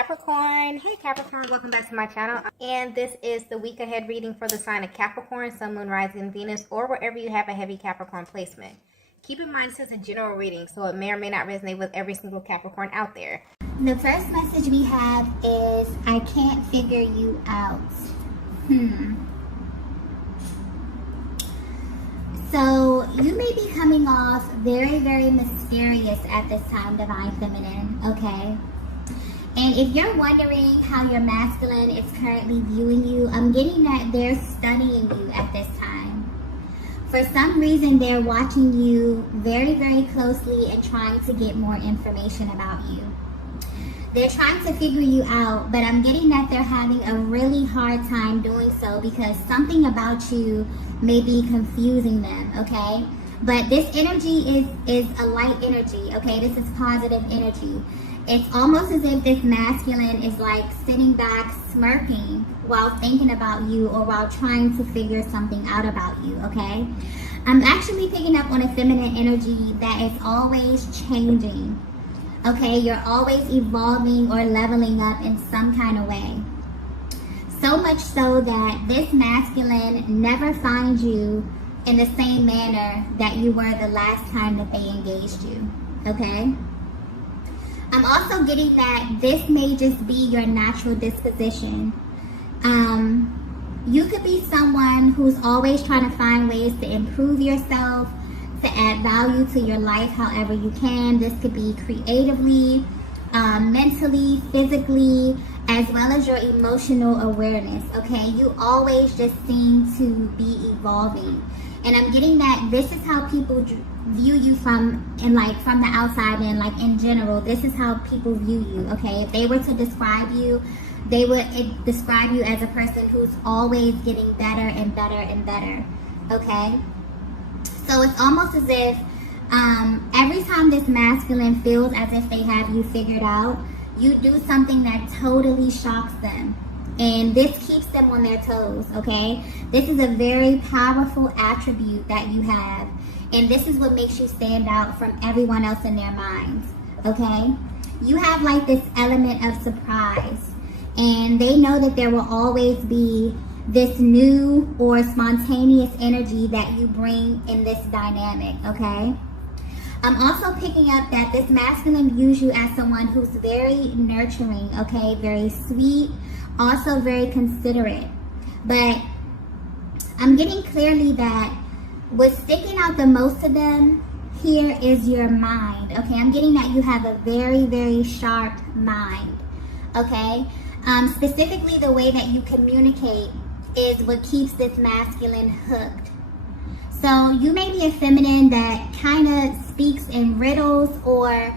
Capricorn. Hey Capricorn, welcome back to my channel. And this is the week ahead reading for the sign of Capricorn, Sun, Moon, Rising, Venus, or wherever you have a heavy Capricorn placement. Keep in mind this is a general reading, so it may or may not resonate with every single Capricorn out there. The first message we have is, I can't figure you out. So you may be coming off very, very mysterious at this time, Divine Feminine, okay? And if you're wondering how your masculine is currently viewing you, I'm getting that they're studying you at this time. For some reason, they're watching you very, very closely and trying to get more information about you. They're trying to figure you out, but I'm getting that they're having a really hard time doing so because something about you may be confusing them, okay? But this energy is a light energy, okay? This is positive energy. It's almost as if this masculine is like sitting back smirking while thinking about you or while trying to figure something out about you, okay? I'm actually picking up on a feminine energy that is always changing, okay? You're always evolving or leveling up in some kind of way. So much so that this masculine never finds you in the same manner that you were the last time that they engaged you, okay? I'm also getting that this may just be your natural disposition. You could be someone who's always trying to find ways to improve yourself, to add value to your life however you can. This could be creatively, mentally, physically, as well as your emotional awareness, okay? You always just seem to be evolving. And I'm getting that this is how people view you from the outside and like in general. This is how people view you, okay? If they were to describe you, they would describe you as a person who's always getting better and better and better, okay? So it's almost as if every time this masculine feels as if they have you figured out, you do something that totally shocks them. And this keeps them on their toes, okay? This is a very powerful attribute that you have. And this is what makes you stand out from everyone else in their minds, okay? You have like this element of surprise. And they know that there will always be this new or spontaneous energy that you bring in this dynamic, okay? I'm also picking up that this masculine views you as someone who's very nurturing, okay? Very sweet, also very considerate. But I'm getting clearly that what's sticking out the most to them here is your mind, okay? I'm getting that you have a very, very sharp mind, okay? Specifically, the way that you communicate is what keeps this masculine hooked. So you may be a feminine that kind of speaks in riddles, or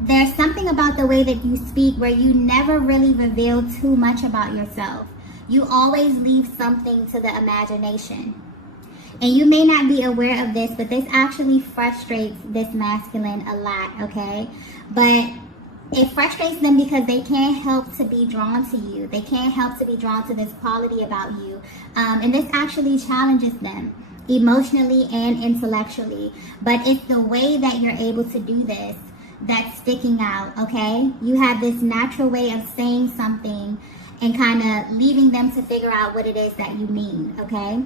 there's something about the way that you speak where you never really reveal too much about yourself. You always leave something to the imagination. And you may not be aware of this, but this actually frustrates this masculine a lot, okay? But it frustrates them because they can't help to be drawn to you. They can't help to be drawn to this quality about you. And this actually challenges them emotionally and intellectually. But it's the way that you're able to do this that's sticking out, okay? You have this natural way of saying something and kind of leaving them to figure out what it is that you mean, okay?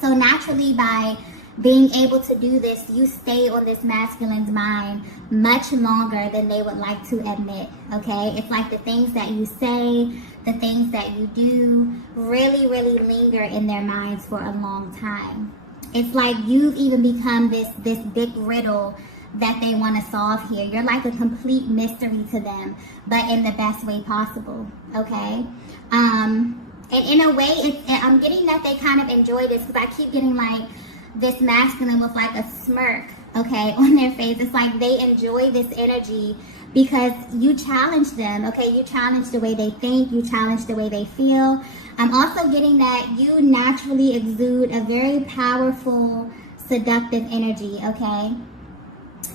So naturally, by being able to do this, you stay on this masculine's mind much longer than they would like to admit, okay? It's like the things that you say, the things that you do really, really linger in their minds for a long time. It's like you've even become this big riddle that they want to solve here. You're like a complete mystery to them, but in the best way possible, okay? And in a way, I'm getting that they kind of enjoy this because I keep getting like this masculine with like a smirk, okay, on their face. It's like they enjoy this energy because you challenge them, okay? You challenge the way they think, you challenge the way they feel. I'm also getting that you naturally exude a very powerful, seductive energy, okay?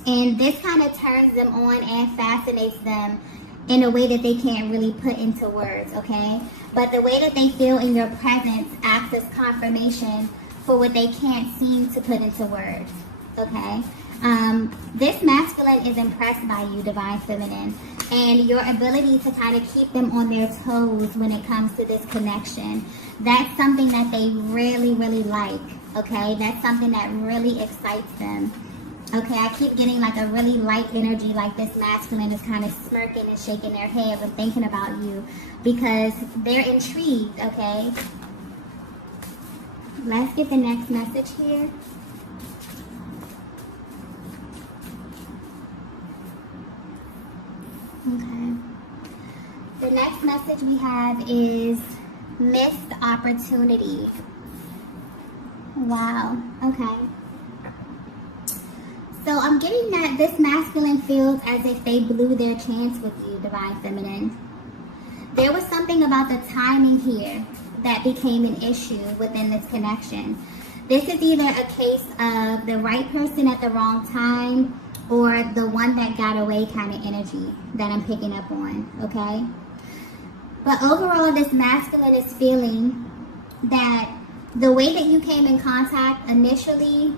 And this kind of turns them on and fascinates them in a way that they can't really put into words, okay? But the way that they feel in your presence acts as confirmation for what they can't seem to put into words, okay? This masculine is impressed by you, Divine Feminine. and your ability to kind of keep them on their toes when it comes to this connection. That's something that they really, really like, okay? That's something that really excites them. Okay, I keep getting like a really light energy, like this masculine is kind of smirking and shaking their head when thinking about you because they're intrigued, okay? Let's get the next message here. Okay. The next message we have is missed opportunity. Wow, okay. So I'm getting that this masculine feels as if they blew their chance with you, Divine Feminine. There was something about the timing here that became an issue within this connection. This is either a case of the right person at the wrong time or the one that got away kind of energy that I'm picking up on, okay? But overall, this masculine is feeling that the way that you came in contact initially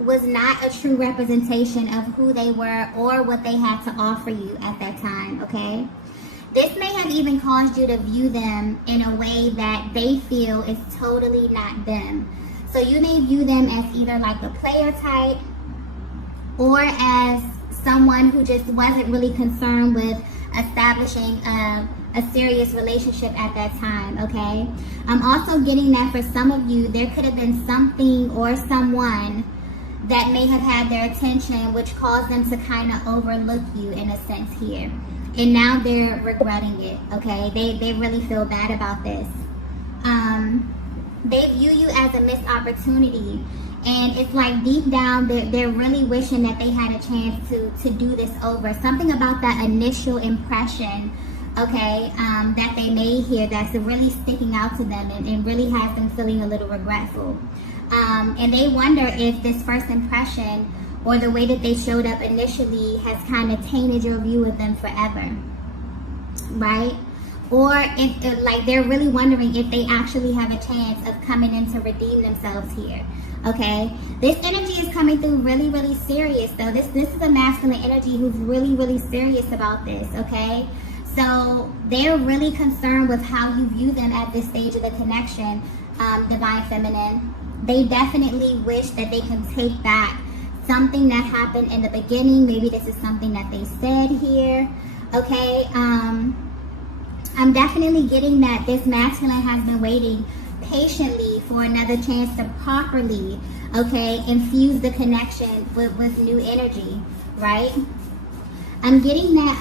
was not a true representation of who they were or what they had to offer you at that time, okay? This may have even caused you to view them in a way that they feel is totally not them. So you may view them as either like a player type or as someone who just wasn't really concerned with establishing a serious relationship at that time, okay? I'm also getting that for some of you, there could have been something or someone that may have had their attention, which caused them to kind of overlook you in a sense here. And now they're regretting it, okay? They really feel bad about this. They view you as a missed opportunity. And it's like deep down, they're really wishing that they had a chance to do this over. Something about that initial impression, okay, that they made here that's really sticking out to them and really has them feeling a little regretful. And they wonder if this first impression or the way that they showed up initially has kind of tainted your view of them forever, right? Or if, like, they're really wondering if they actually have a chance of coming in to redeem themselves here, okay? This energy is coming through really, really serious, though. This is a masculine energy who's really, really serious about this, okay? So they're really concerned with how you view them at this stage of the connection, Divine Feminine. They definitely wish that they can take back something that happened in the beginning. Maybe this is something that they said here, okay? I'm definitely getting that this masculine has been waiting patiently for another chance to properly, okay, infuse the connection with new energy, right? I'm getting that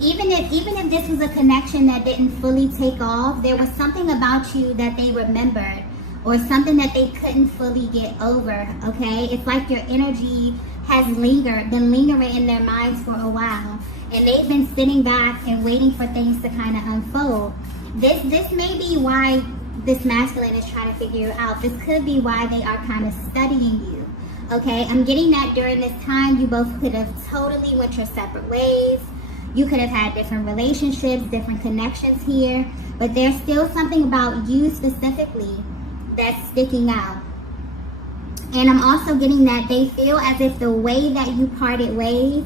even if this was a connection that didn't fully take off, there was something about you that they remembered or something that they couldn't fully get over, okay? It's like your energy has been lingering in their minds for a while, and they've been sitting back and waiting for things to kind of unfold. This may be why this masculine is trying to figure you out. This could be why they are kind of studying you, okay? I'm getting that during this time, you both could have totally went your separate ways. You could have had different relationships, different connections here, but there's still something about you specifically that's sticking out. And I'm also getting that they feel as if the way that you parted ways,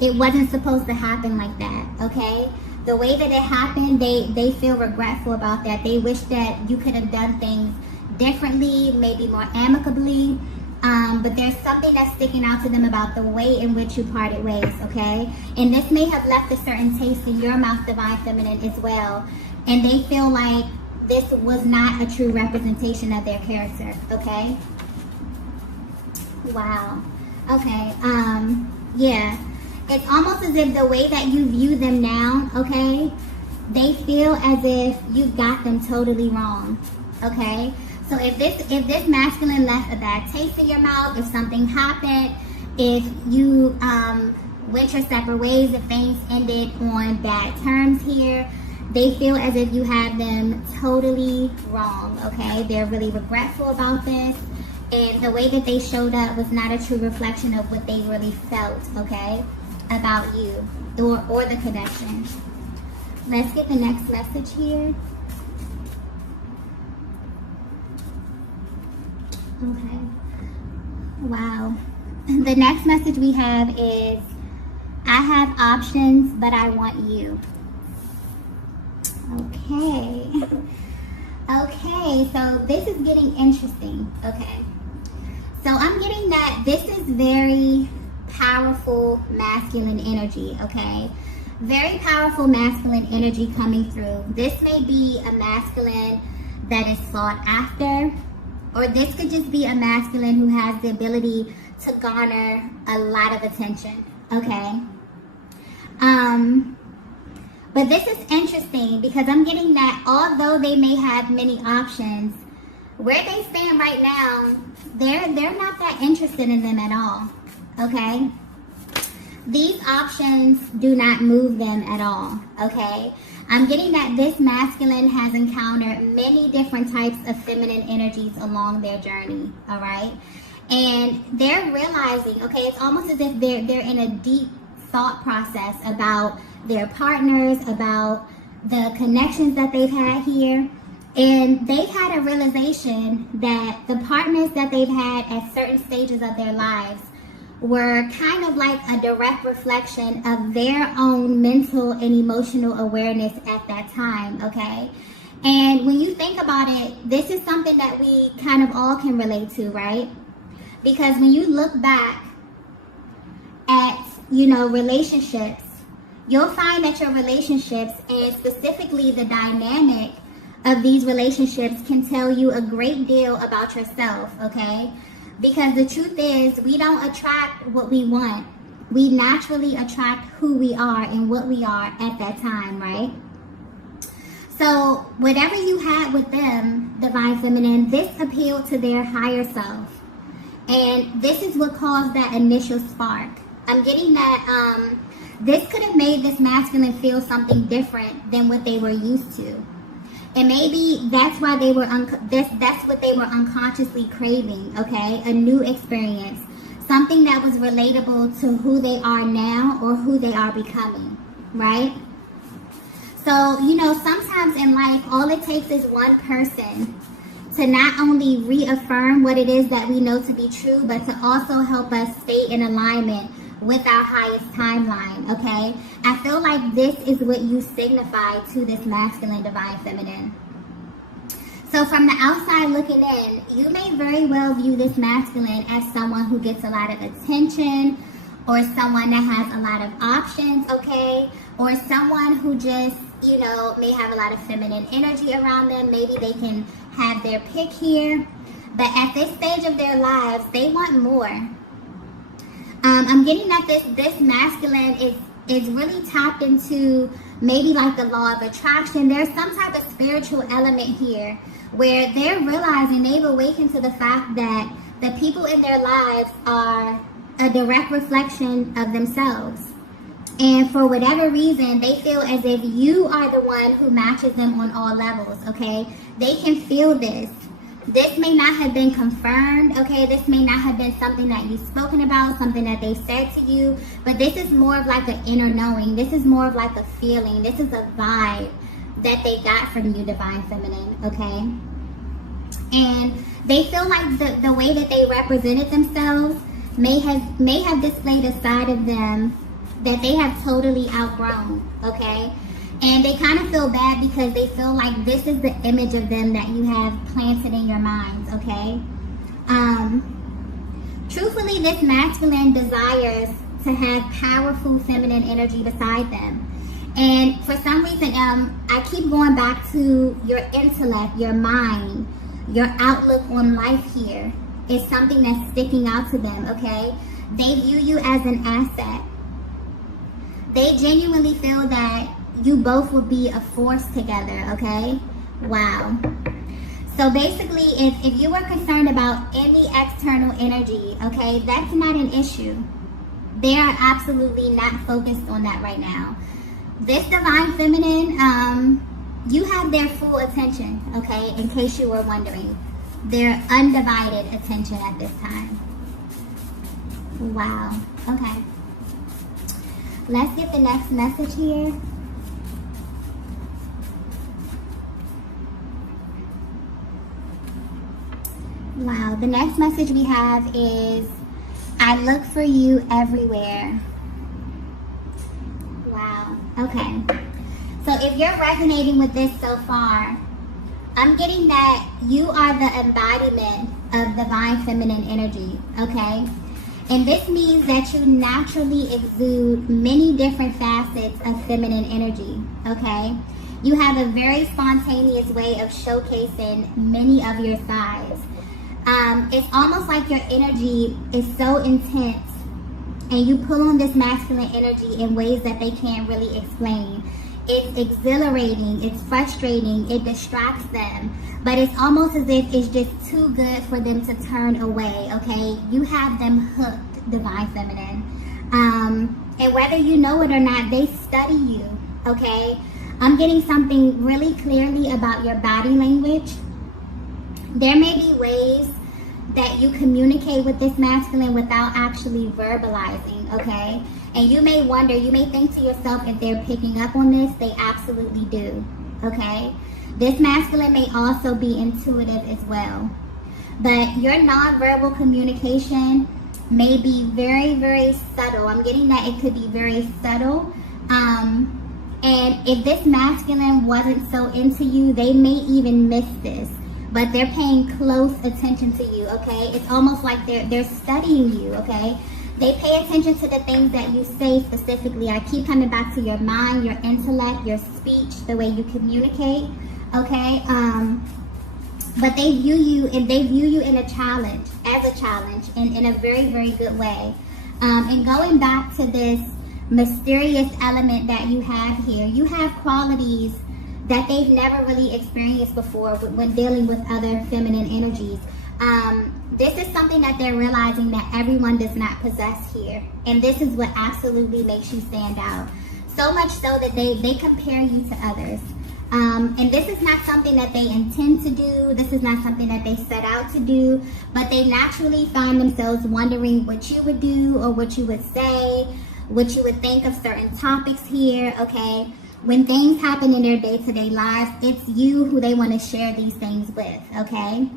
it wasn't supposed to happen like that, okay? The way that it happened, they feel regretful about that. They wish that you could have done things differently, maybe more amicably. But there's something that's sticking out to them about the way in which you parted ways, okay? And this may have left a certain taste in your mouth, Divine Feminine, as well. And they feel like this was not a true representation of their character, okay? Wow. Okay, yeah. It's almost as if the way that you view them now, okay, they feel as if you got them totally wrong, okay? So if this masculine left a bad taste in your mouth, if something happened, if you went your separate ways, if things ended on bad terms here, they feel as if you had them totally wrong, okay? They're really regretful about this, and the way that they showed up was not a true reflection of what they really felt, okay, about you or the connection. Let's get the next message here. Okay. Wow. The next message we have is I have options, but I want you. Okay. Okay, so this is getting interesting. Okay. So I'm getting that this is very powerful masculine energy, okay? Very powerful masculine energy coming through. This may be a masculine that is sought after, or this could just be a masculine who has the ability to garner a lot of attention, okay? But this is interesting because I'm getting that although they may have many options, where they stand right now, they're not that interested in them at all, okay? These options do not move them at all, okay? I'm getting that this masculine has encountered many different types of feminine energies along their journey, all right? And they're realizing, okay, it's almost as if they're in a deep thought process about their partners, about the connections that they've had here. And they've had a realization that the partners that they've had at certain stages of their lives were kind of like a direct reflection of their own mental and emotional awareness at that time, okay? And when you think about it, this is something that we kind of all can relate to, right? Because when you look back at, relationships, you'll find that your relationships, and specifically the dynamic of these relationships, can tell you a great deal about yourself, okay? Because the truth is, we don't attract what we want. We naturally attract who we are and what we are at that time, right? So whatever you had with them, Divine Feminine, this appealed to their higher self. And this is what caused that initial spark. I'm getting that this could have made this masculine feel something different than what they were used to. And maybe that's why they were that's what they were unconsciously craving, okay? A new experience, something that was relatable to who they are now or who they are becoming, right? So, sometimes in life, all it takes is one person to not only reaffirm what it is that we know to be true, but to also help us stay in alignment with our highest timeline, okay? I feel like this is what you signify to this masculine Divine Feminine. So from the outside looking in, you may very well view this masculine as someone who gets a lot of attention, or someone that has a lot of options, okay? Or someone who just, may have a lot of feminine energy around them. Maybe they can have their pick here. But at this stage of their lives, they want more. I'm getting that this masculine is really tapped into maybe like the law of attraction. There's some type of spiritual element here where they're realizing, they've awakened to the fact that the people in their lives are a direct reflection of themselves. And for whatever reason, they feel as if you are the one who matches them on all levels, okay? They can feel this. This may not have been confirmed, okay? This may not have been something that you've spoken about, something that they said to you, but this is more of like an inner knowing. This is more of like a feeling. This is a vibe that they got from you, Divine Feminine, okay? And they feel like the way that they represented themselves may have displayed a side of them that they have totally outgrown, okay? And they kind of feel bad because they feel like this is the image of them that you have planted in your minds, okay? Truthfully, this masculine desires to have powerful feminine energy beside them. And for some reason, I keep going back to your intellect, your mind, your outlook on life here is something that's sticking out to them, okay? They view you as an asset. They genuinely feel that you both will be a force together, okay? Wow. So basically, if you were concerned about any external energy, okay, that's not an issue. They are absolutely not focused on that right now. This Divine Feminine, you have their full attention, okay, in case you were wondering. Their undivided attention at this time. Wow. Okay. Let's get the next message here. Wow, the next message we have is, I look for you everywhere. Okay. So if you're resonating with this so far, I'm getting that you are the embodiment of divine feminine energy, okay? And this means that you naturally exude many different facets of feminine energy, okay? You have a very spontaneous way of showcasing many of your sides. It's almost like your energy is so intense and you pull on this masculine energy in ways that they can't really explain. It's exhilarating, it's frustrating, it distracts them, but it's almost as if it's just too good for them to turn away, okay? You have them hooked, divine feminine. And whether you know it or not, they study you, okay? I'm getting something really clearly about your body language. There may be ways that you communicate with this masculine without actually verbalizing, okay? And you may wonder, you may think to yourself if they're picking up on this. They absolutely do, okay? This masculine may also be intuitive as well. But your nonverbal communication may be very, very subtle. I'm getting that it could be very subtle. And if this masculine wasn't so into you, they may even miss this. But they're paying close attention to you, okay? It's almost like they're studying you, okay? They pay attention to the things that you say specifically. I keep coming back to your mind, your intellect, your speech, the way you communicate, okay? But they view you in a challenge, as a challenge, in a very, very good way. And going back to this mysterious element that you have here, you have qualities that they've never really experienced before when dealing with other feminine energies. This is something that they're realizing that everyone does not possess here. And this is what absolutely makes you stand out. So much so that they compare you to others. And this is not something that they intend to do. This is not something that they set out to do. But they naturally find themselves wondering what you would do or what you would say, what you would think of certain topics here, okay? When things happen in their day-to-day lives, it's you who they want to share these things with, okay?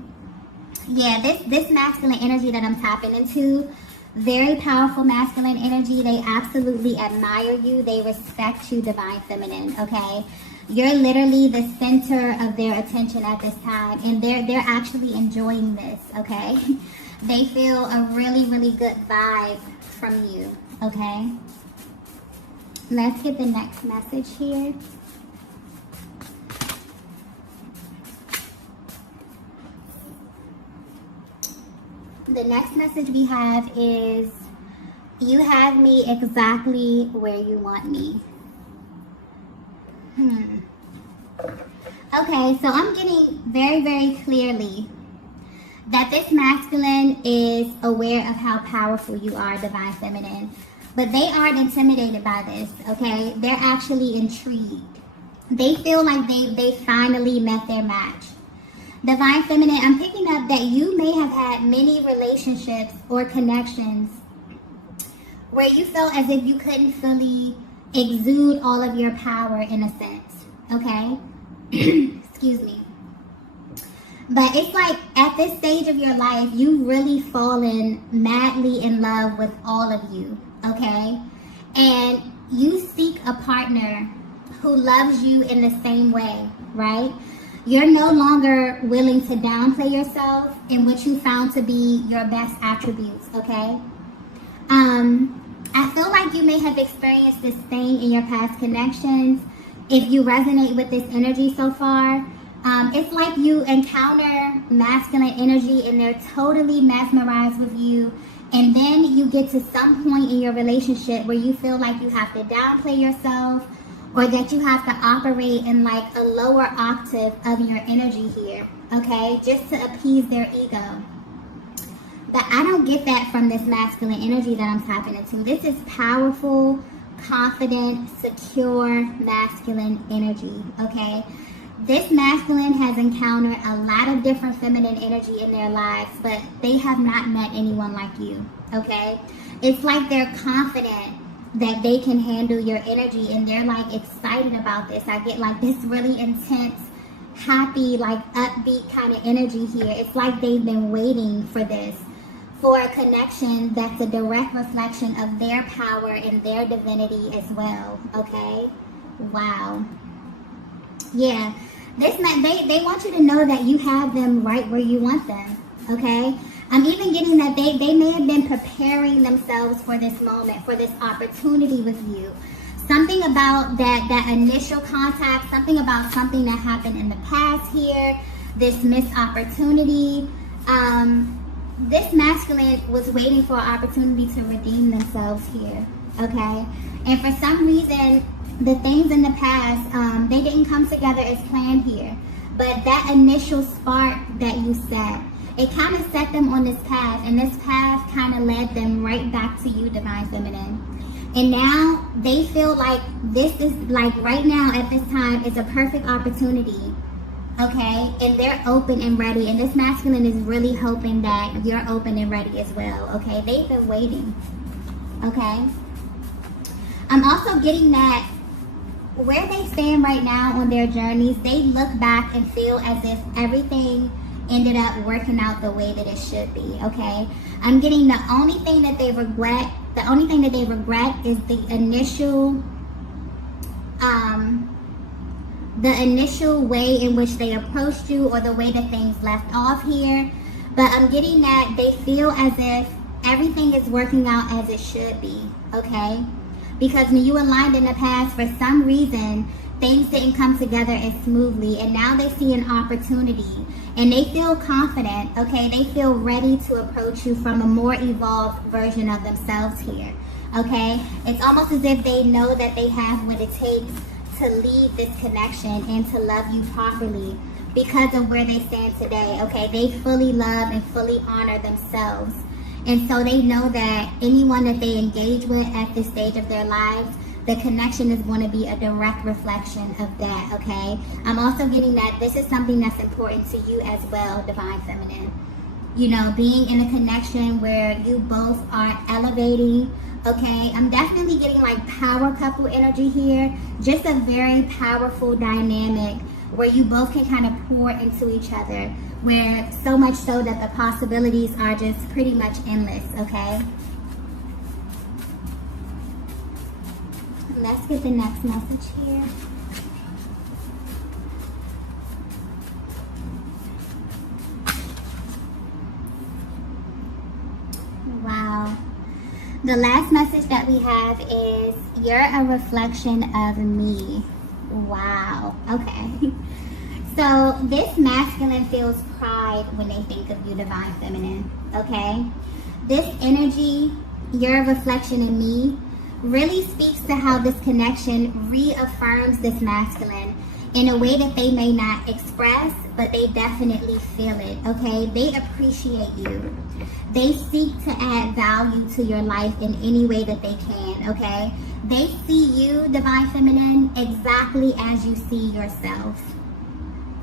Yeah, this masculine energy that I'm tapping into, very powerful masculine energy. They absolutely admire you. They respect you, divine feminine, okay? You're literally the center of their attention at this time, and they're actually enjoying this, okay? They feel a really, really good vibe from you, okay? Let's get the next message here. The next message we have is, you have me exactly where you want me. Okay, so I'm getting very, very clearly that this masculine is aware of how powerful you are, divine feminine. But they aren't intimidated by this, okay? They're actually intrigued. They feel like they finally met their match. Divine feminine, I'm picking up that you may have had many relationships or connections where you felt as if you couldn't fully exude all of your power in a sense, okay? Excuse me. But it's like at this stage of your life, you've really fallen madly in love with all of you, okay? And you seek a partner who loves you in the same way, right? You're no longer willing to downplay yourself in what you found to be your best attributes, okay? I feel like you may have experienced this thing in your past connections. If you resonate with this energy so far, it's like you encounter masculine energy and they're totally mesmerized with you. And then you get to some point in your relationship where you feel like you have to downplay yourself, or that you have to operate in like a lower octave of your energy here, okay? Just to appease their ego. But I don't get that from this masculine energy that I'm tapping into. This is powerful, confident, secure, masculine energy, okay? This masculine has encountered a lot of different feminine energy in their lives, but they have not met anyone like you, okay? It's like they're confident that they can handle your energy and they're like excited about this. I get like this really intense, happy, like upbeat kind of energy here. It's like they've been waiting for this, for a connection that's a direct reflection of their power and their divinity as well, okay? Wow. Yeah. They want you to know that you have them right where you want them. Okay? I'm even getting that they may have been preparing themselves for this moment, for this opportunity with you. Something about that initial contact, something about something that happened in the past here, this missed opportunity. This masculine was waiting for an opportunity to redeem themselves here, okay? And for some reason, the things in the past, they didn't come together as planned here. But that initial spark that you set, it kind of set them on this path, and this path kind of led them right back to you, Divine Feminine. And now they feel like this is, like right now at this time, is a perfect opportunity, okay? And they're open and ready, and this masculine is really hoping that you're open and ready as well, okay? They've been waiting, okay? I'm also getting that where they stand right now on their journeys, they look back and feel as if everything ended up working out the way that it should be, okay? I'm getting the only thing that they regret is the initial way in which they approached you, or the way that things left off here. But I'm getting that they feel as if everything is working out as it should be, okay? Because when you aligned in the past, for some reason, things didn't come together as smoothly, and now they see an opportunity, and they feel confident, okay? They feel ready to approach you from a more evolved version of themselves here, okay? It's almost as if they know that they have what it takes to lead this connection and to love you properly because of where they stand today, okay? They fully love and fully honor themselves. And so they know that anyone that they engage with at this stage of their lives, the connection is going to be a direct reflection of that, okay? I'm also getting that this is something that's important to you as well, Divine Feminine. You know, being in a connection where you both are elevating, okay? I'm definitely getting like power couple energy here. Just a very powerful dynamic where you both can kind of pour into each other, where so much so that the possibilities are just pretty much endless, okay? Let's get the next message here. Wow. The last message that we have is, you're a reflection of me. Wow. Okay. So this masculine feels pride when they think of you, Divine Feminine, okay? This energy, you're a reflection of me, really speaks to how this connection reaffirms this masculine in a way that they may not express, but they definitely feel it, okay? They appreciate you. They seek to add value to your life in any way that they can, okay? They see you, Divine Feminine, exactly as you see yourself.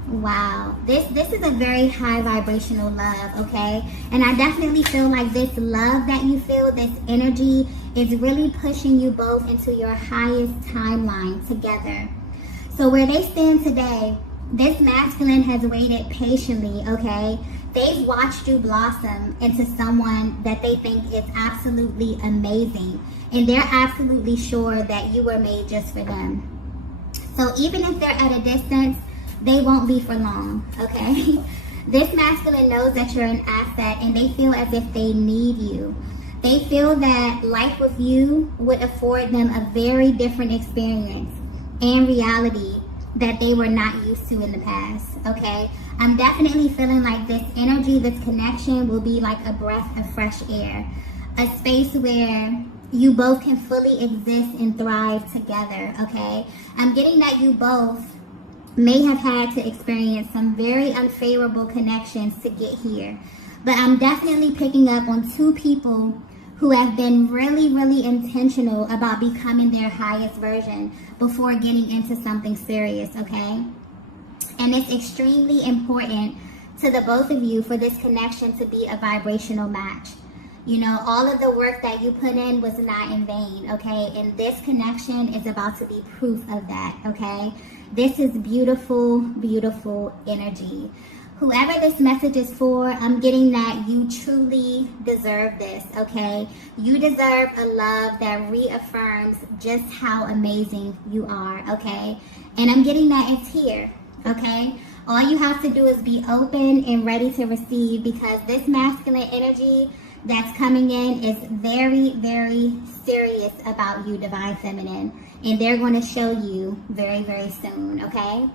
Wow, this is a very high vibrational love, okay? And I definitely feel like this love that you feel, this energy, is really pushing you both into your highest timeline together. So where they stand today, this masculine has waited patiently, okay? They've watched you blossom into someone that they think is absolutely amazing. And they're absolutely sure that you were made just for them. So even if they're at a distance, they won't be for long, okay? This masculine knows that you're an asset, and they feel as if they need you. They feel that life with you would afford them a very different experience and reality that they were not used to in the past, okay? I'm definitely feeling like this energy, this connection will be like a breath of fresh air, a space where you both can fully exist and thrive together, okay? I'm getting that you both may have had to experience some very unfavorable connections to get here. But I'm definitely picking up on two people who have been really, really intentional about becoming their highest version before getting into something serious, okay? And it's extremely important to the both of you for this connection to be a vibrational match. You know, all of the work that you put in was not in vain, okay? And this connection is about to be proof of that, okay? This is beautiful, beautiful energy. Whoever this message is for, I'm getting that you truly deserve this, okay? You deserve a love that reaffirms just how amazing you are, okay? And I'm getting that it's here, okay? All you have to do is be open and ready to receive, because this masculine energy that's coming in is very, very serious about you, Divine Feminine. And they're going to show you very, very soon, okay?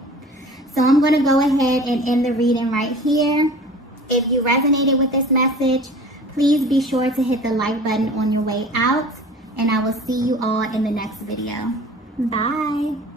So I'm going to go ahead and end the reading right here. If you resonated with this message, please be sure to hit the like button on your way out. And I will see you all in the next video. Bye.